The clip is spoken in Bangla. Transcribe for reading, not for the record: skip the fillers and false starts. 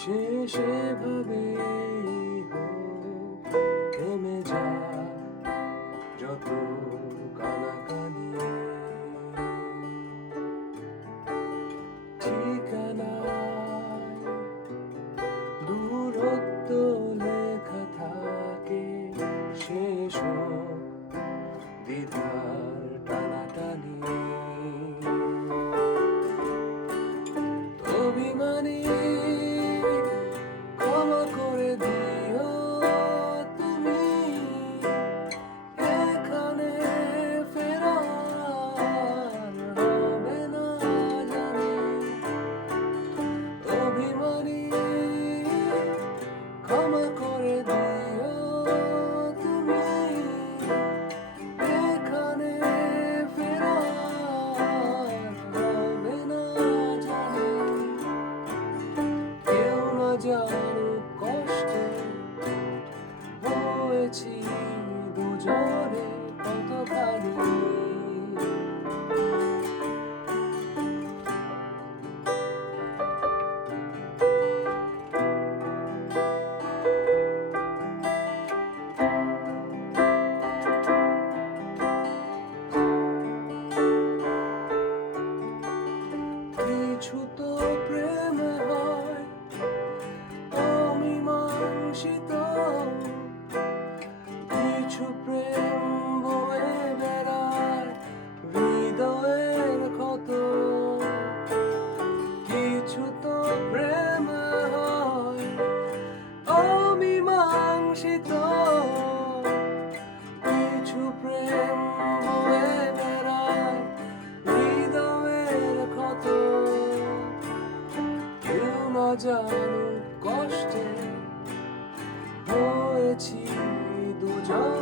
সে সেভাবেই হোক থেমে যা যত কানাকানি ঠিকানায় দূরত্ব লেখা থাকে শেষ হোক দ্বিধার টানাটানি অভিমানী ক্ষমা করে দিও তুমি এখানে ফেরার হবে না জানি অভিমানী ক্ষমা করে দিও তুমি এখানে ফেরার হবে না জানি কেউ না জানুক কষ্টে হয়েছি দুজনে কতখানি কিছু তো প্রেম হয় অমীমাংসিত কিছু প্রেম বয়ে বেড়ায় হৃদয়ের ক্ষত কিছু তো প্রেম হয় অমীমাংসিত কিছু প্রেম বয়ে বেড়ায় হৃদয়ের ক্ষত কেউ না জানুক কষ্টে হয়েছি দুজন